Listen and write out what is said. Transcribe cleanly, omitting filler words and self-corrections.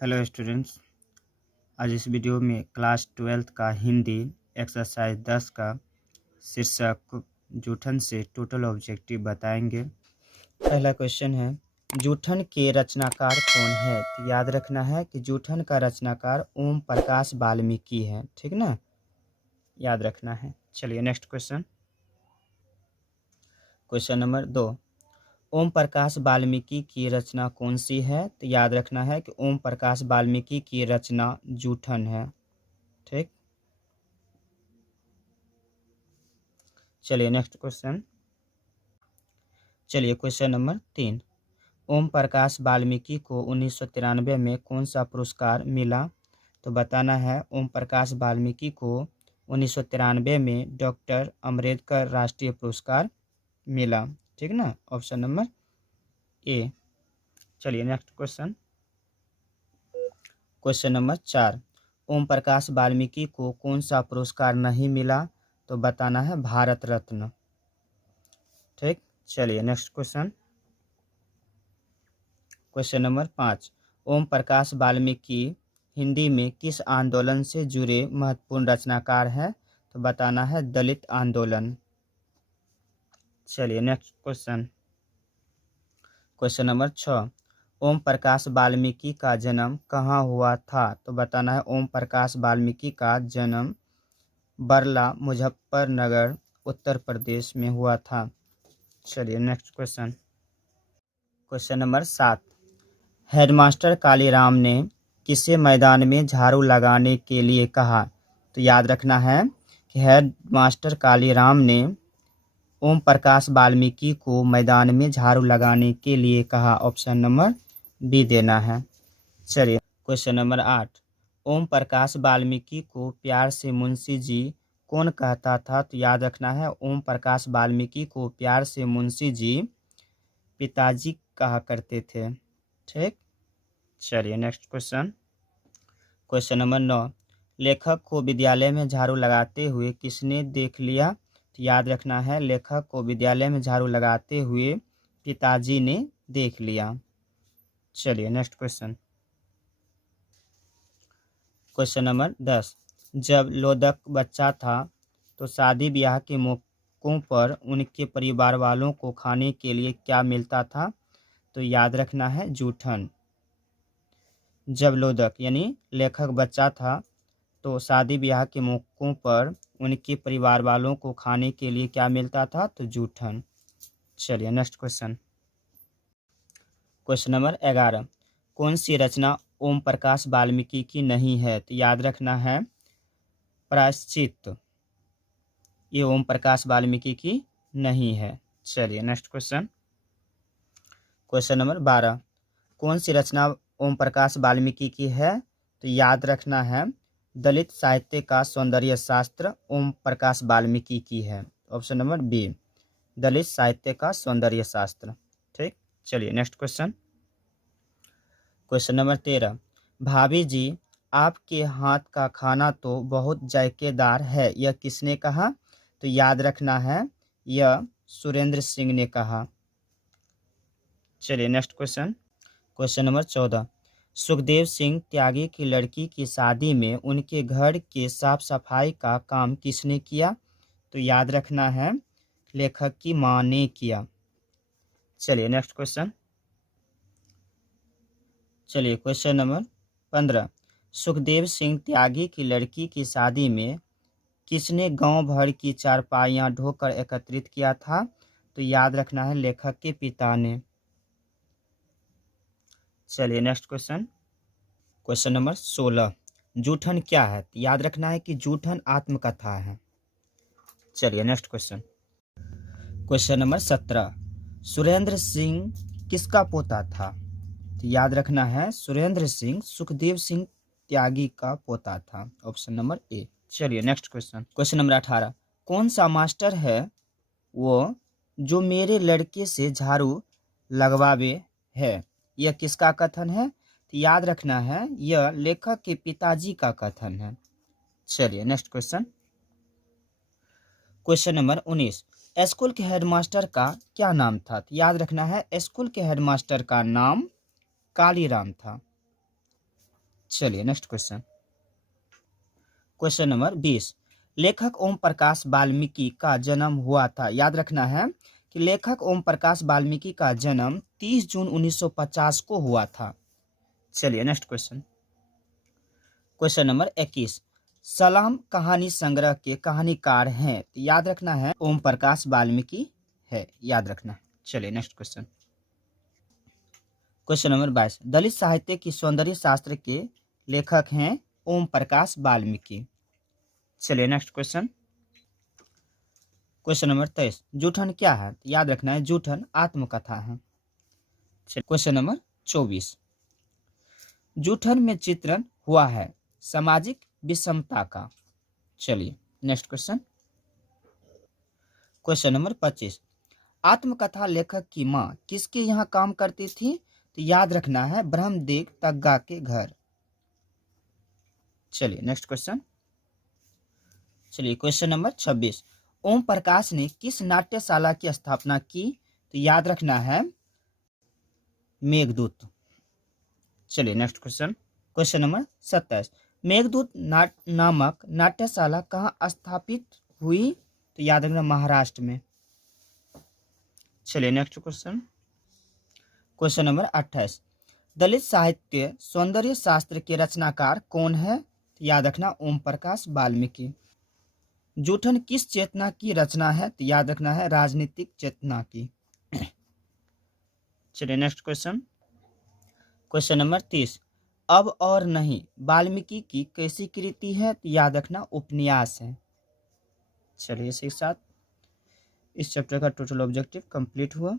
Hello students. आज इस video में क्लास 12th का हिंदी एक्सरसाइज 10 का शीर्षक जूठन से टोटल ऑब्जेक्टिव बताएंगे। पहला क्वेश्चन है, जूठन के रचनाकार कौन है? तो याद रखना है कि जूठन का रचनाकार ओम प्रकाश वाल्मीकि है। ठीक ना, याद रखना है। चलिए next question number 2, Om Prakash Valmiki की रचना कौन सी है? तो याद रखना है कि ओम प्रकाश वाल्मीकि की रचना जूठन है। ठीक, चलिए next question question number 3, Om Prakash Valmiki को 1993 में कौन सा पुरस्कार मिला? तो बताना है ओम प्रकाश वाल्मीकि को 1993 में डॉक्टर अम्बेडकर राष्ट्रीय पुरस्कार मिला। ठीक ना, ऑप्शन नंबर ए। चलिए next question number 4, Om Prakash Valmiki को कौन सा पुरस्कार नहीं मिला? तो बताना है भारत रत्न। ठीक, चलिए next question number 5, Om Prakash Valmiki Hindi में किस आंदोलन से जुड़े महत्वपूर्ण रचनाकार हैं? तो बताना है दलित आंदोलन। चलिए next question number 6, Om Prakash Valmiki का जन्म कहाँ हुआ था? तो बताना है ओम प्रकाश वाल्मीकि का जन्म बरला मुजफ्फरनगर उत्तर प्रदेश में हुआ था। चलिए next question number 7, headmaster Kaliram ने किसे मैदान में झाड़ू लगाने के लिए कहा? तो याद रखना है कि हेडमास्टर कालीराम ने ओम प्रकाश वाल्मीकि को मैदान में झाड़ू लगाने के लिए कहा। ऑप्शन नंबर बी देना है। चलिए क्वेश्चन नंबर 8, ओम प्रकाश वाल्मीकि को प्यार से मुंशी जी कौन कहता था? तो याद रखना है ओम प्रकाश वाल्मीकि को प्यार से मुंशी जी पिताजी कहा करते थे। ठीक, चलिए नेक्स्ट क्वेश्चन नंबर 9, लेखक को विद्यालय में झाड़ू लगाते हुए किसने देख लिया? तो याद रखना है लेखक को विद्यालय में झाड़ू लगाते हुए पिताजी ने देख लिया। चलिए नेक्स्ट क्वेश्चन नंबर 10, जब लोदक बच्चा था तो शादी ब्याह के मौकों पर उनके परिवार वालों को खाने के लिए क्या मिलता था? तो याद रखना है जूठन। जब लोदक यानी लेखक बच्चा था तो शादी ब्याह के मौकों पर उनके परिवार वालों को खाने के लिए क्या मिलता था? तो जूठन। चलिए नेक्स्ट क्वेश्चन नंबर 11, कौन सी रचना ओम प्रकाश वाल्मीकि की नहीं है? तो याद रखना है प्रायश्चित, ये ओम प्रकाश वाल्मीकि की नहीं है। चलिए नेक्स्ट क्वेश्चन नंबर 12, कौन सी रचना ओम प्रकाश वाल्मीकि की है? तो याद रखना है दलित साहित्य का सौंदर्य शास्त्र ओम प्रकाश वाल्मीकि की है। ऑप्शन नंबर बी, दलित साहित्य का सौंदर्य शास्त्र। ठीक, चलिए नेक्स्ट क्वेश्चन नंबर 13, भाभी जी आपके हाथ का खाना तो बहुत जायकेदार है, यह किसने कहा? तो याद रखना है यह सुरेंद्र सिंह ने कहा। चलिए next question number 14, Sukhdev Singh Tyagi की लड़की की शादी में उनके घर के साफ सफाई का काम किसने किया? तो याद रखना है लेखक की मां ने किया। चलिए next question number 15, Sukhdev Singh Tyagi की लड़की की शादी में किसने गांव भर की चारपाइयां ढोकर एकत्रित किया था? तो याद रखना है लेखक के पिता ने। चलिए नेक्स्ट क्वेश्चन नंबर 16, जूठन क्या है? याद रखना है कि जूठन आत्मकथा है। चलिए next question number 17, Surendra Singh किसका पोता था? तो याद रखना है सुरेंद्र सिंह सुखदेव सिंह त्यागी का पोता था। Option number A. चलिए नेक्स्ट क्वेश्चन नंबर 18, कौन सा मास्टर है वो जो मेरे लड़के से झाड़ू लगवावे है? यह किसका कथन है? तो याद रखना है यह लेखक के पिताजी का कथन है। चलिए नेक्स्ट क्वेश्चन नंबर 19, स्कूल के हेडमास्टर का क्या नाम था? तो याद रखना है स्कूल के हेडमास्टर का नाम कालीराम था। चलिए नेक्स्ट क्वेश्चन। Question number 20। लेखक ओम प्रकाश वाल्मीकि का जन्म हुआ था। याद रखना है कि लेखक ओम प्रकाश वाल्मीकि का जन्म 30 जून 1950 को हुआ था। चलिए नेक्स्ट क्वेश्चन। Question number 21। सलाम कहानी संग्रह के कहानीकार हैं। तो याद रखना है ओम प्रकाश वाल्मीकि है, याद रखना। चलिए नेक्स्ट क्वेश्चन। Question number 22। दलित साहित्य की सौंदर्य शास्त्र के लेखक हैं ओम प्रकाश वाल्मीकि। चलिए नेक्स्ट क्वेश्चन। Question number 23। जूठन क्या है? याद रखना है जूठन आत्मकथा है। Question number 24। जूठन में चित्रण हुआ है सामाजिक विषमता का। चलिए नेक्स्ट क्वेश्चन। Question number 25। आत्मकथा लेखक की माँ किसके यहाँ काम करती थी? तो याद रखना है ब्रह्मदेव तग्गा के घर। चलिए नेक्स्ट क्वेश्चन। चलिए क्वेश्चन नंबर 26। ओम प्रकाश ने किस नाट्यशाला की स्थापना की? तो याद रखना है मेघदूत। चलिए next question. Question number 27। Meghdoot नामक नाट्यशाला कहाँ स्थापित हुई? तो याद रखना महाराष्ट्र में। चलिए नेक्स्ट क्वेश्चन। Question number 28। दलित साहित्य सौंदर्य शास्त्र के रचनाकार कौन है? तो याद रखना ओम प्रकाश वाल्मीकि। जूठन किस चेतना की रचना है? तो याद रखना है राजनीतिक चेतना की। चलिए नेक्स्ट क्वेश्चन। Question number 30। अब और नहीं वाल्मीकि की कैसी कृति है? तो याद रखना उपन्यास है। चलिए इसी के साथ इस चैप्टर का टोटल ऑब्जेक्टिव कंप्लीट हुआ।